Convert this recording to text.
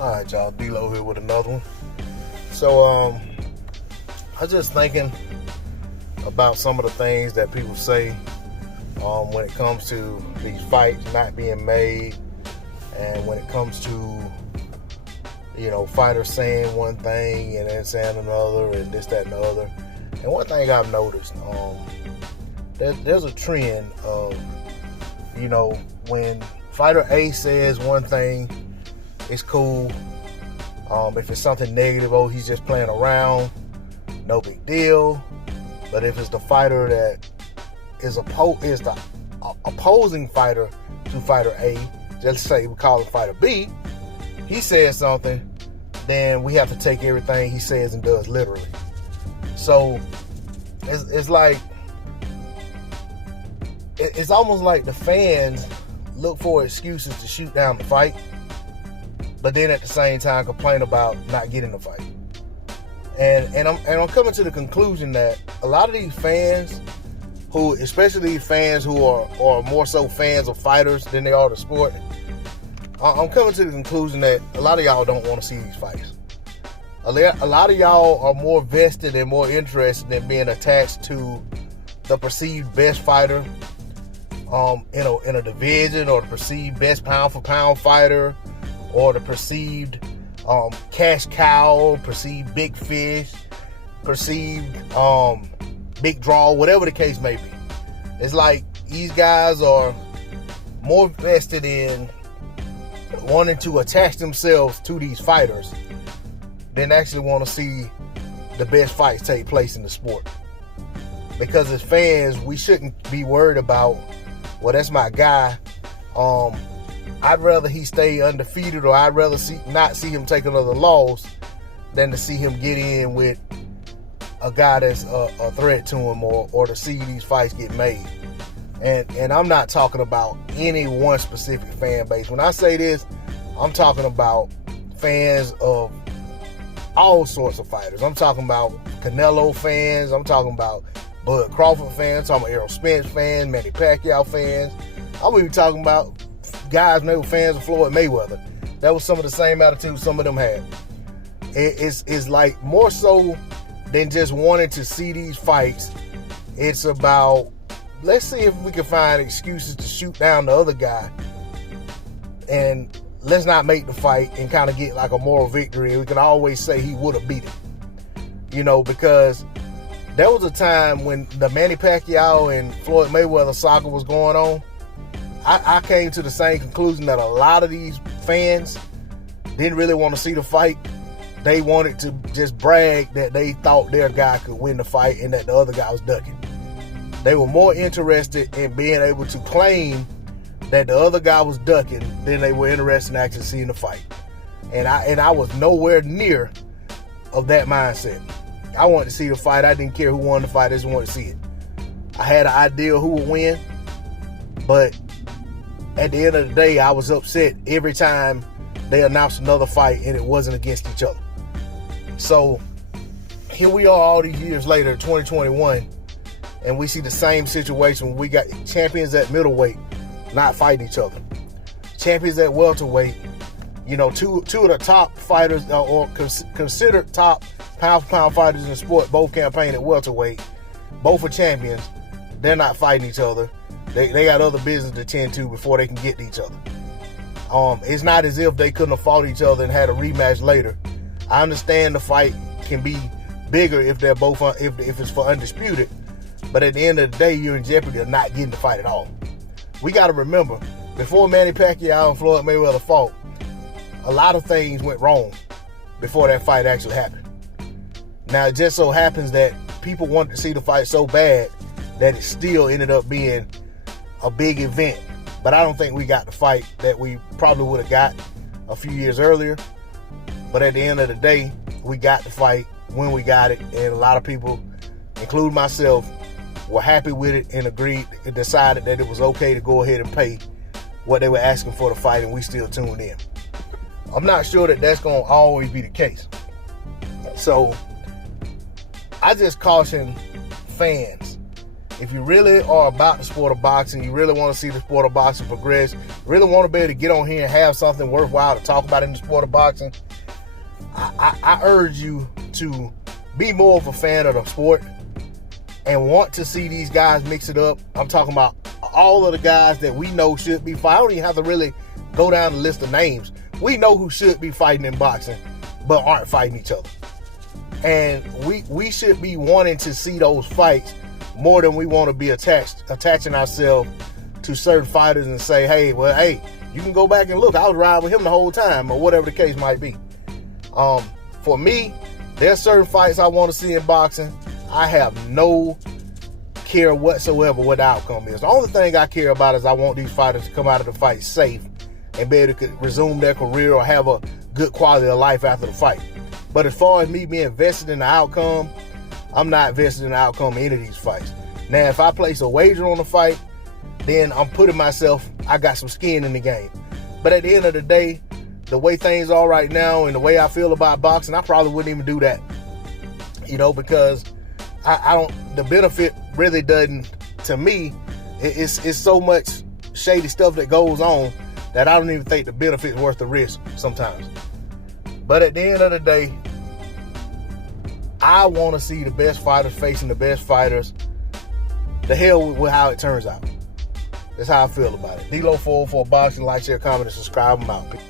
All right, y'all. D-Lo here with another one. So, I was just thinking about some of the things that people say when it comes to these fights not being made, and when it comes to, fighters saying one thing and then saying another, and this, that, and the other. And one thing I've noticed, there's a trend of, when fighter A says one thing, it's cool. If it's something negative, he's just playing around, no big deal. But if it's the fighter that is the opposing fighter to fighter A, just say we call it fighter B, he says something, then we have to take everything he says and does literally. So it's like, it's almost like the fans look for excuses to shoot down the fight, but then at the same time complain about not getting the fight. And I'm coming to the conclusion that a lot of these fans, who, especially fans who are more so fans of fighters than they are the sport, I'm coming to the conclusion that a lot of y'all don't want to see these fights. A lot of y'all are more vested and more interested in being attached to the perceived best fighter in a division, or the perceived best pound for pound fighter, or the perceived cash cow, perceived big fish, perceived big draw, whatever the case may be. It's like these guys are more vested in wanting to attach themselves to these fighters than actually want to see the best fights take place in the sport. Because as fans, we shouldn't be worried about, well, that's my guy. I'd rather he stay undefeated, or I'd rather not see him take another loss than to see him get in with a guy that's a threat to him, or to see these fights get made. And I'm not talking about any one specific fan base. When I say this, I'm talking about fans of all sorts of fighters. I'm talking about Canelo fans. I'm talking about Bud Crawford fans. I'm talking about Errol Spence fans, Manny Pacquiao fans. I'm even talking about guys that were fans of Floyd Mayweather. That was some of the same attitude some of them had. It's like more so than just wanting to see these fights. It's about, let's see if we can find excuses to shoot down the other guy, and let's not make the fight and kind of get like a moral victory. We can always say he would have beat him. Because there was a time when the Manny Pacquiao and Floyd Mayweather saga was going on. I came to the same conclusion that a lot of these fans didn't really want to see the fight. They wanted to just brag that they thought their guy could win the fight and that the other guy was ducking. They were more interested in being able to claim that the other guy was ducking than they were interested in actually seeing the fight. And I was nowhere near of that mindset. I wanted to see the fight. I didn't care who won the fight. I just wanted to see it. I had an idea who would win, but at the end of the day, I was upset every time they announced another fight and it wasn't against each other. So here we are all these years later, 2021, and we see the same situation. We got champions at middleweight not fighting each other. Champions at welterweight, two of the top fighters, or considered top pound for pound fighters in the sport, both campaign at welterweight. Both are champions. They're not fighting each other. They got other business to tend to before they can get to each other. It's not as if they couldn't have fought each other and had a rematch later. I understand the fight can be bigger if they're both if it's for undisputed, but at the end of the day, you're in jeopardy of not getting the fight at all. We got to remember, before Manny Pacquiao and Floyd Mayweather fought, a lot of things went wrong before that fight actually happened. Now, it just so happens that people wanted to see the fight so bad that it still ended up being a big event. But I don't think we got the fight that we probably would have got a few years earlier. But at the end of the day, we got the fight when we got it. And a lot of people, including myself, were happy with it and agreed and decided that it was okay to go ahead and pay what they were asking for the fight, and we still tuned in. I'm not sure that that's going to always be the case. So I just caution fans If you really are about the sport of boxing, you really want to see the sport of boxing progress, really want to be able to get on here and have something worthwhile to talk about in the sport of boxing, I urge you to be more of a fan of the sport and want to see these guys mix it up. I'm talking about all of the guys that we know should be fighting. I don't even have to really go down the list of names. We know who should be fighting in boxing, but aren't fighting each other. And we should be wanting to see those fights more than we want to be attaching ourselves to certain fighters and say, hey, you can go back and look. I was riding with him the whole time, or whatever the case might be. For me, there's certain fights I want to see in boxing. I have no care whatsoever what the outcome is. The only thing I care about is I want these fighters to come out of the fight safe and be able to resume their career or have a good quality of life after the fight. But as far as me being invested in the outcome, I'm not invested in the outcome of any of these fights. Now, if I place a wager on the fight, then I'm putting myself, I got some skin in the game. But at the end of the day, the way things are right now and the way I feel about boxing, I probably wouldn't even do that. Because I don't, the benefit really doesn't, to me, it's so much shady stuff that goes on that I don't even think the benefit's worth the risk sometimes. But at the end of the day, I want to see the best fighters facing the best fighters. The hell with how it turns out. That's how I feel about it. D-Lo 404 Boxing. Like, share, comment, and subscribe. I'm out.